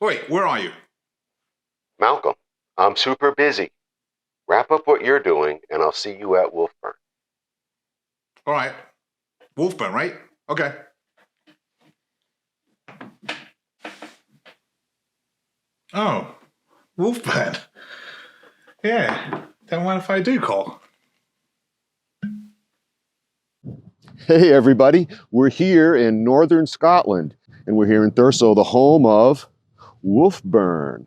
Wait, where are you? Malcolm, I'm super busy. Wrap up what you're doing, and I'll see you at Wolfburn. All right. Wolfburn, right? Okay. Oh, Wolfburn. Yeah. Don't mind if I do call. Hey, everybody. We're here in northern Scotland, and we're here in Thurso, the home of Wolfburn.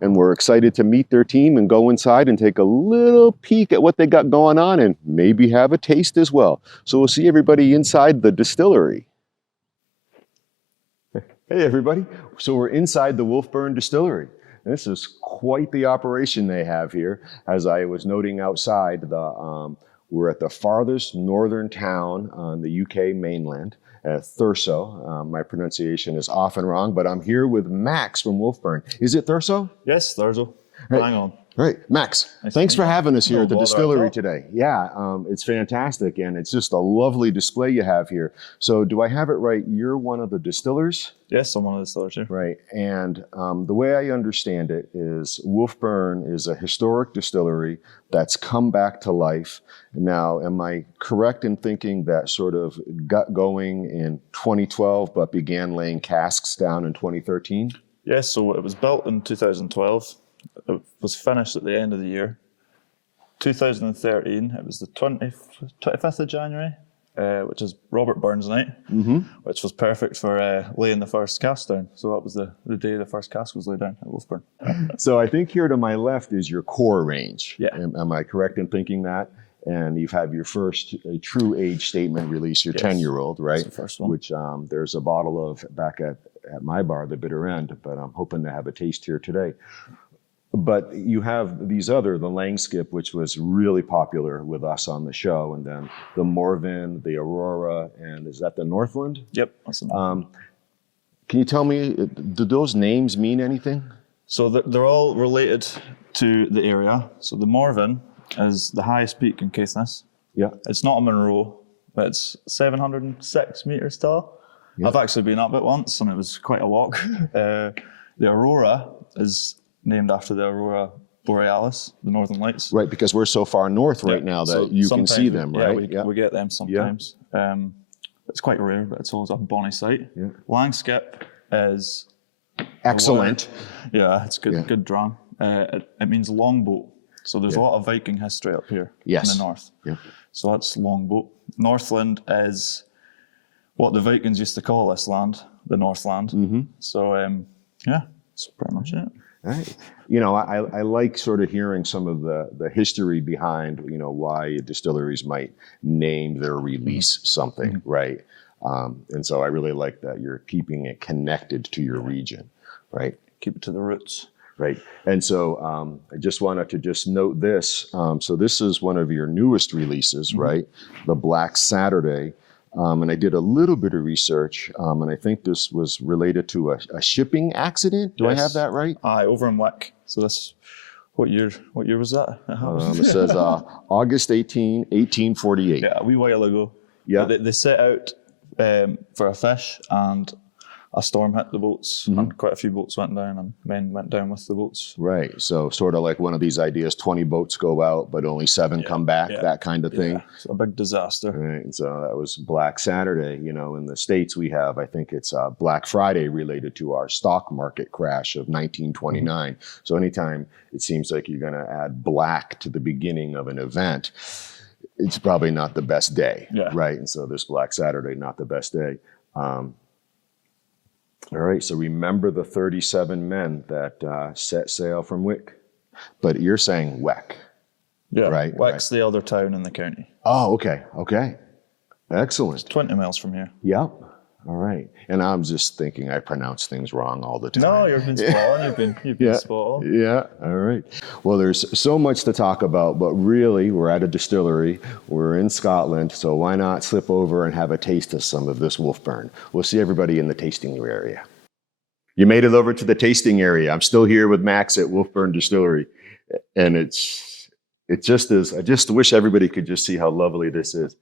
And we're excited to meet their team and go inside and take a little peek at what they got going on and maybe have a taste as well. So we'll see everybody inside the distillery. Hey, everybody. So we're inside the Wolfburn Distillery. This is quite the operation they have here. As I was noting outside, we're at the farthest northern town on the UK mainland, Thurso. My pronunciation is often wrong, but I'm here with Max from Wolfburn. Is it Thurso? Yes, Thurso. Right. Hang on. Right, Max, thanks for having us here at the distillery today. Yeah, it's fantastic, and it's just a lovely display you have here. So do I have it right? You're one of the distillers? Yes, I'm one of the distillers here. Right, and the way I understand it is Wolfburn is a historic distillery that's come back to life. Now, am I correct in thinking that sort of got going in 2012 but began laying casks down in 2013? Yes, so it was built in 2012. It was finished at the end of the year. 2013, it was the 25th of January, which is Robert Burns Night, which was perfect for laying the first cask down. So that was the day the first cask was laid down at Wolfburn. So I think here to my left is your core range. Yeah. Am I correct in thinking that? And you've had your first true age statement release, your 10-year-old, right? That's the first one. Which there's a bottle of back at my bar, the bitter end, but I'm hoping to have a taste here today. But you have these other, the Langskip, which was really popular with us on the show, and then the Morven, the Aurora, and is that the Northland? Yep. That's the Northland. Can you tell me, do those names mean anything? So they're all related to the area. So the Morven is the highest peak in Caithness. Yeah. It's not a Munro, but it's 706 metres tall. Yeah. I've actually been up it once, and it was quite a walk. The Aurora is named after the Aurora Borealis, the Northern Lights. Right, because we're so far north right now that so you can see them, right? Yeah, we get them sometimes. Yeah. It's quite rare, but it's always a bonny sight. Yeah. Langskip is excellent. Yeah, it's good. Yeah. Good dram. It means longboat. So there's a lot of Viking history up here in the north. Yeah. So that's longboat. Northland is what the Vikings used to call this land, the Northland. So yeah, that's pretty much it. Right. You know, I like sort of hearing some of the history behind, you know, why distilleries might name their release something, right? And so I really like that you're keeping it connected to your region, right? Keep it to the roots. Right. And so I just wanted to just note this. So this is one of your newest releases, right? The Black Saturday. And I did a little bit of research, and I think this was related to a shipping accident. Do I have that right? Over in Wick. So that's, what year was that? It says August 18, 1848. Yeah, a wee while ago. Yeah. They set out for a fish, and a storm hit the boats, and quite a few boats went down, and men went down with the boats. Right. So sort of like one of these ideas, 20 boats go out, but only 7 come back, that kind of thing. Yeah, it's a big disaster. Right. And so that was Black Saturday. You know, in the States we have, I think it's Black Friday related to our stock market crash of 1929. So anytime it seems like you're going to add black to the beginning of an event, it's probably not the best day. Yeah. Right. And so this Black Saturday, not the best day. All right, so remember the 37 men that set sail from Wick, but you're saying Weck, right? Weck's the other town in the county. Oh, okay, excellent. It's 20 miles from here. Yep. All right, and I'm just thinking I pronounce things wrong all the time. No, you've been spot on. You've been spot on. Yeah. All right. Well, there's so much to talk about, but really, we're at a distillery. We're in Scotland, so why not slip over and have a taste of some of this Wolfburn? We'll see everybody in the tasting area. You made it over to the tasting area. I'm still here with Max at Wolfburn Distillery, and it's It just is. I just wish everybody could just see how lovely this is.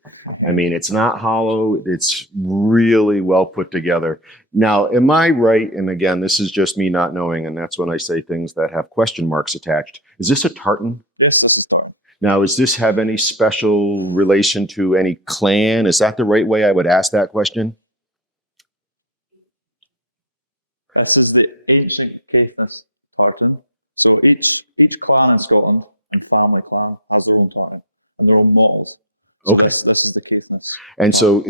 I mean, it's not hollow. It's really well put together. Now, am I right? And again, this is just me not knowing, and that's when I say things that have question marks attached. Is this a tartan? Yes, this is tartan. Now, does this have any special relation to any clan? Is that the right way I would ask that question? This is the ancient Caithness tartan. So each clan in Scotland and family clan has their own tartan and their own models. So Okay. This is the Caithness. And so,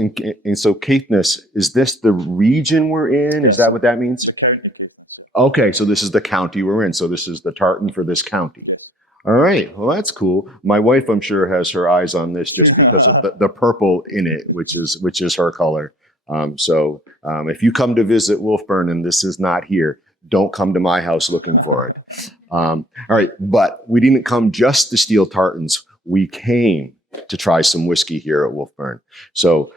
so Caithness, is this the region we're in? Yes. Is that what that means? It's a county Caithness. Okay, so this is the county we're in. So this is the tartan for this county. Yes. All right. Well, that's cool. My wife, I'm sure, has her eyes on this just because of the purple in it, which is her color. So if you come to visit Wolfburn and this is not here, don't come to my house looking for it. All right. But we didn't come just to steal tartans. We came to try some whiskey here at Wolfburn. So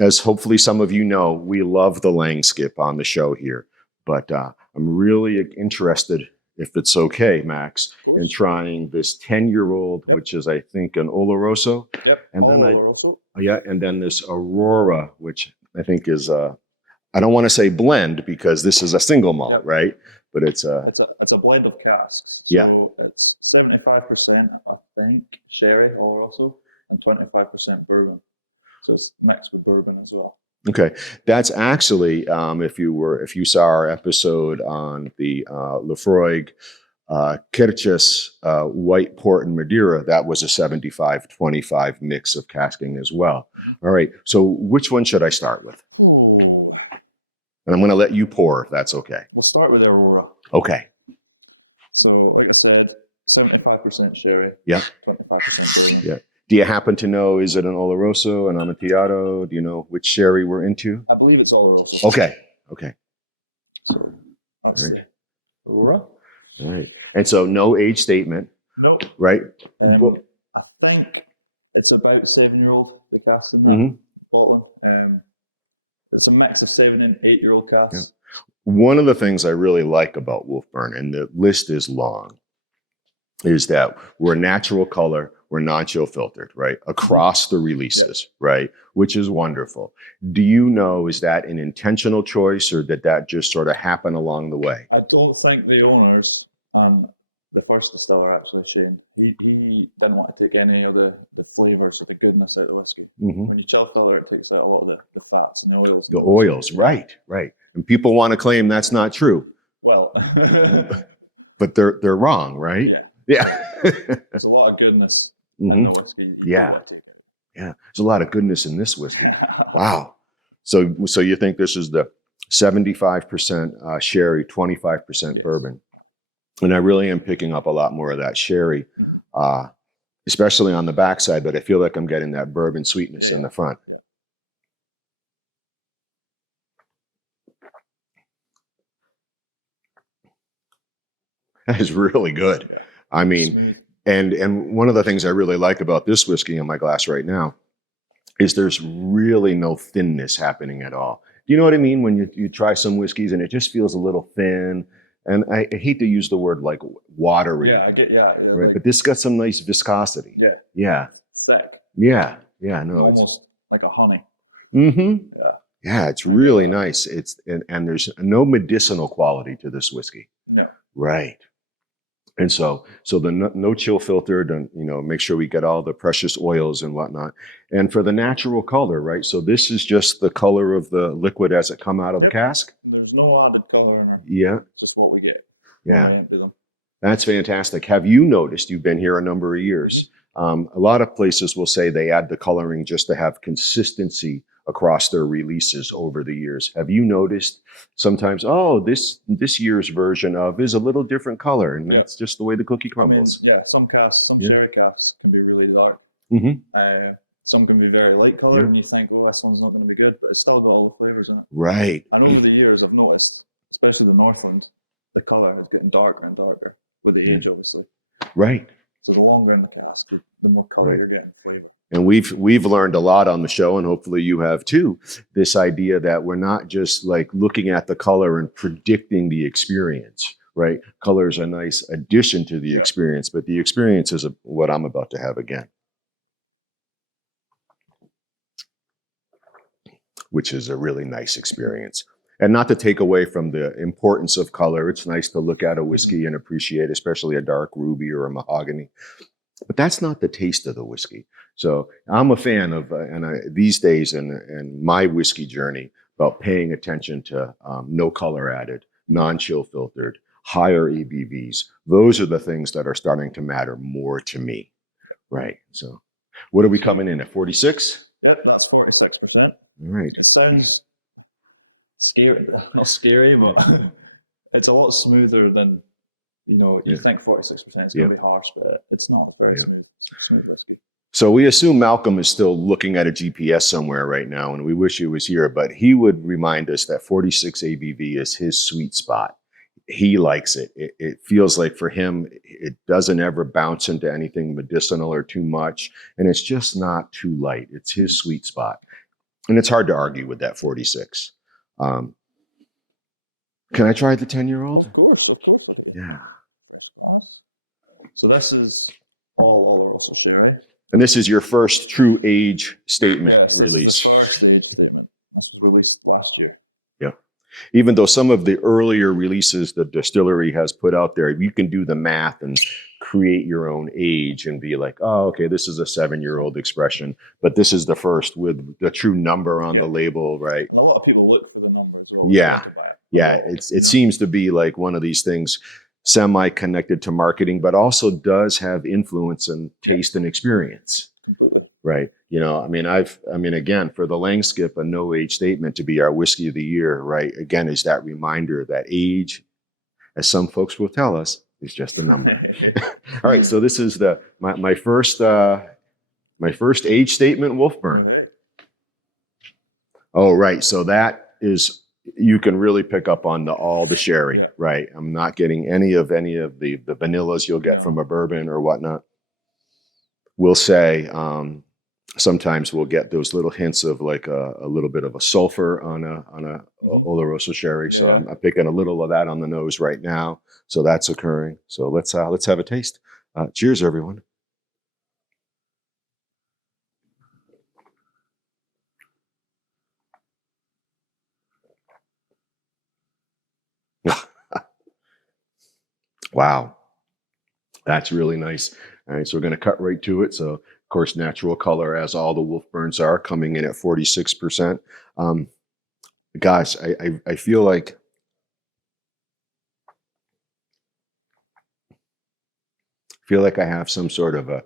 as hopefully some of you know, we love the Langskip on the show here. But I'm really interested, if it's okay, Max, in trying this 10-year-old, Yep. which is, I think, an Oloroso. Yep. And then Oloroso. and then this Aurora, which I think is I don't want to say blend because this is a single malt, Yep. right? But it's a It's a blend of casks. Yeah. So it's 75%, I think, sherry Oloroso and 25% bourbon. So it's mixed with bourbon as well. okay. That's actually if you saw our episode on the Lefroy Kirches white port and Madeira, that was a 75-25 mix of casking as well. All right. So which one should I start with? Ooh. And I'm going to let you pour if that's okay. We'll start with Aurora. Okay. So, like I said, 75% sherry, Yeah. 25% bourbon. Yeah. Do you happen to know, is it an Oloroso, an Amontillado? Do you know which sherry we're into? I believe it's Oloroso. Okay. Okay. That's Right. the Aurora. All right. And so no age statement, Nope. right? I think it's about 7-year-old we cast in that Mhm. bottle. It's a mix of 7 and 8-year-old casks. One of the things I really like about Wolfburn, and the list is long, is that we're natural color, we're non-chill filtered, right? Across the releases, right? Which is wonderful. Do you know, is that an intentional choice or did that just sort of happen along the way? I don't think the owners and the first distiller, actually, Shane, he didn't want to take any of the flavours or the goodness out of the whiskey. Mm-hmm. When you chill filter, it takes out a lot of the fats and the oils. The oils, right, right. And people want to claim that's not true, Well, but they're wrong, right? yeah, Yeah. there's a lot of goodness Mhm. in the whiskey. You Yeah. don't want to take it. Yeah, there's a lot of goodness in this whiskey. Wow. So you think this is the 75% sherry, 25% Yes. bourbon. And I really am picking up a lot more of that sherry, especially on the backside, but I feel like I'm getting that bourbon sweetness in the front. Yeah. That is really good. I mean, Smooth. and one of the things I really like about this whiskey in my glass right now is there's really no thinness happening at all. Do you know what I mean? When you try some whiskeys and it just feels a little thin, and I hate to use the word like watery, Yeah, I get, yeah. right? Like, But this got some nice viscosity. yeah, Yeah, thick, yeah, yeah. No, it's almost like a honey. mm-hmm. Yeah. Yeah, it's really nice. It's and there's no medicinal quality to this whiskey. No. Right. And so the no chill filtered, and make sure we get all the precious oils and whatnot. And for the natural color, right? So this is just the color of the liquid as it come out of the Yep. cask. There's no added colour in it. Yeah, It's just what we get. yeah, When we empty them. that's fantastic. Have you noticed? You've been here a number of years. A lot of places will say they add the coloring just to have consistency across their releases over the years. Have you noticed sometimes, this year's version of is a little different color, and that's just the way the cookie I mean, crumbles. yeah, some casks, some Yeah. sherry casks can be really dark. Mm-hmm. Some can be very light colour, Yeah. and you think, oh, this one's not going to be good, but it's still got all the flavours in it. Right. And over the years, I've noticed, especially the Northlands, the colour is getting darker and darker with the age, obviously. Right. So the longer in the cask, the more colour Right. you're getting flavour. And we've learned a lot on the show, and hopefully you have too, this idea that we're not just like looking at the color and predicting the experience. right? Color is a nice addition to the experience, but the experience is what I'm about to have again, which is a really nice experience. And not to take away from the importance of color, it's nice to look at a whiskey and appreciate, especially a dark ruby or a mahogany. But that's not the taste of the whiskey. So I'm a fan of, these days in my whiskey journey, about paying attention to no color added, non-chill filtered, higher ABVs. Those are the things that are starting to matter more to me, right? So what are we coming in at, 46? Yep, that's 46%. All right. It sounds scary, not scary, but it's a lot smoother than, you think 46% is going to be harsh, but it's not very smooth whiskey. So we assume Malcolm is still looking at a GPS somewhere right now, and we wish he was here, but he would remind us that 46 ABV is his sweet spot. He likes it. It feels like for him, it doesn't ever bounce into anything medicinal or too much, and it's just not too light. It's his sweet spot. And it's hard to argue with that 46. Can I try the 10-year-old? Of course. Yeah. So this is all Oloroso sherry. And this is your first true age statement release. This is the first age statement. This was released last year. Yeah. Even though some of the earlier releases the distillery has put out there, you can do the math and create your own age and be like, oh, okay, this is a 7-year-old expression, but this is the first with the true number on the label, right? A lot of people look for the number as well. Yeah. It seems to be like one of these things semi-connected to marketing, but also does have influence and taste and experience. Completely. Right. Again, for the Langskip, a no age statement to be our whiskey of the year, right? Again, is that reminder that age, as some folks will tell us, is just a number. All right. So this is my first age statement, Wolfburn. Okay. Oh, right. So that is, you can really pick up on all the sherry, right? I'm not getting any of the vanillas you'll get from a bourbon or whatnot. We'll say sometimes we'll get those little hints of like a little bit of a sulfur on a Oloroso sherry. So I'm picking a little of that on the nose right now. So that's occurring. So let's have a taste. Cheers, everyone. Wow, that's really nice. All right, so we're going to cut right to it. So, of course, natural color, as all the Wolfburns are, coming in at 46%. Gosh, I feel like I have some sort of a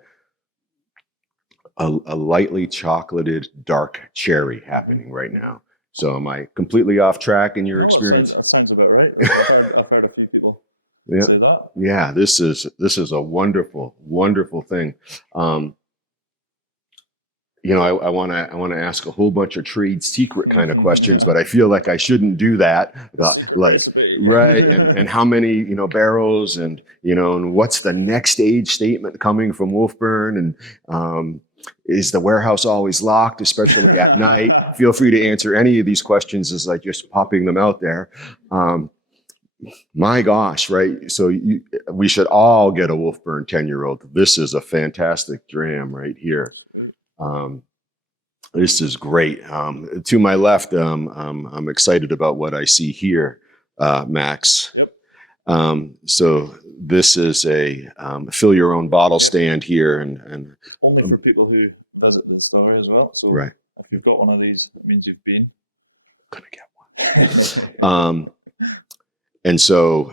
lightly chocolated dark cherry happening right now. So, am I completely off track in your experience? That sounds about right. I've heard a few people. Say that. Yeah, this is a wonderful, wonderful thing. I want to ask a whole bunch of trade secret kind of questions, but I feel like I shouldn't do that. About right, and how many barrels, and and what's the next age statement coming from Wolfburn, and is the warehouse always locked, especially at night? Feel free to answer any of these questions as I just popping them out there. My gosh, right? So we should all get a Wolfburn 10-year-old. This is a fantastic dram right here. This is great. To my left, I'm excited about what I see here, Max. Yep. So this is a fill your own bottle stand here, and only for people who visit the store as well. So right. If you've got one of these, it means you've been. Gonna get one. And so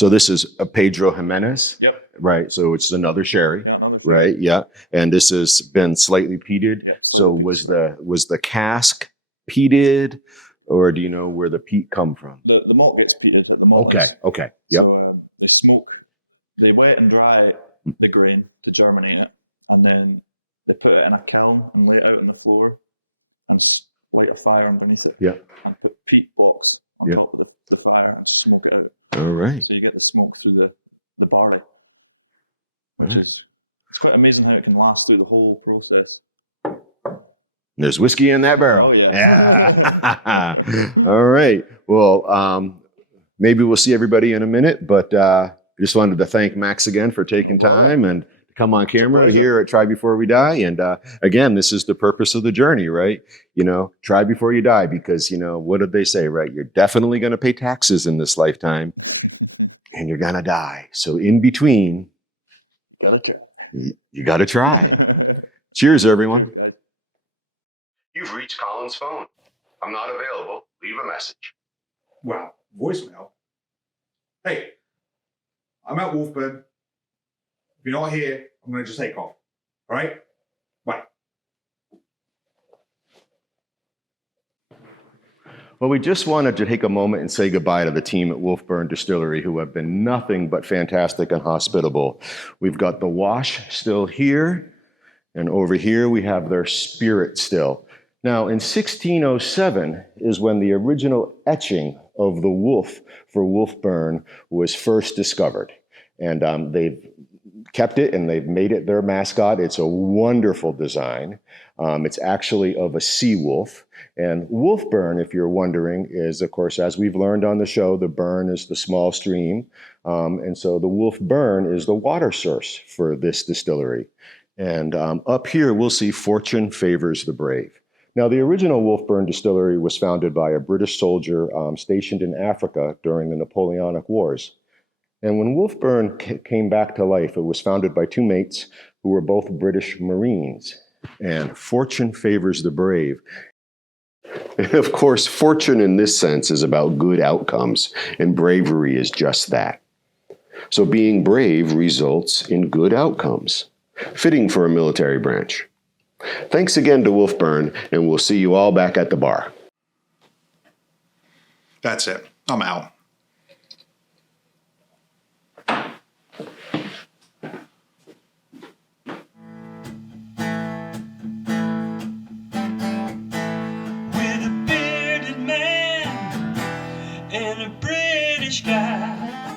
this is a Pedro Jimenez. Yep. Right. So it's another sherry. Yeah, another sherry. Right. Yeah. And this has been slightly peated. Yeah, so was the cask peated, or do you know where the peat come from? The malt gets peated at the malt. Okay. Yep. So they wet and dry the grain to germinate it, and then they put it in a kiln and lay it out on the floor and light a fire underneath it. Yeah. And put peat blocks on top of the fire and just smoke it out. All right. So you get the smoke through the barley, which is it's quite amazing how it can last through the whole process. There's whiskey in that barrel. Oh yeah. All right. Well, maybe we'll see everybody in a minute, but I just wanted to thank Max again for taking time and come on camera here at Try Before We Die. And again, this is the purpose of the journey, right? You know, try before you die, because, you know, what did they say, right? You're definitely going to pay taxes in this lifetime and you're going to die. So in between, you got to try. Cheers, everyone. You've reached Colin's phone. I'm not available. Leave a message. Wow, voicemail. Hey, I'm at Wolfburn. If you're not here, I'm going to just take off. All right? Bye. Well, we just wanted to take a moment and say goodbye to the team at Wolfburn Distillery, who have been nothing but fantastic and hospitable. We've got the wash still here, and over here we have their spirit still. Now, in 1607 is when the original etching of the wolf for Wolfburn was first discovered. And they've kept it and they've made it their mascot. It's a wonderful design. It's actually of a sea wolf. And Wolfburn, if you're wondering, is, of course, as we've learned on the show, the burn is the small stream. And so the Wolfburn is the water source for this distillery. And up here, we'll see fortune favors the brave. Now, the original Wolfburn Distillery was founded by a British soldier stationed in Africa during the Napoleonic Wars. And when Wolfburn came back to life, it was founded by two mates who were both British Marines. And fortune favors the brave. And of course, fortune in this sense is about good outcomes, and bravery is just that. So being brave results in good outcomes, fitting for a military branch. Thanks again to Wolfburn, and we'll see you all back at the bar. That's it. I'm out. With a bearded man and a British guy,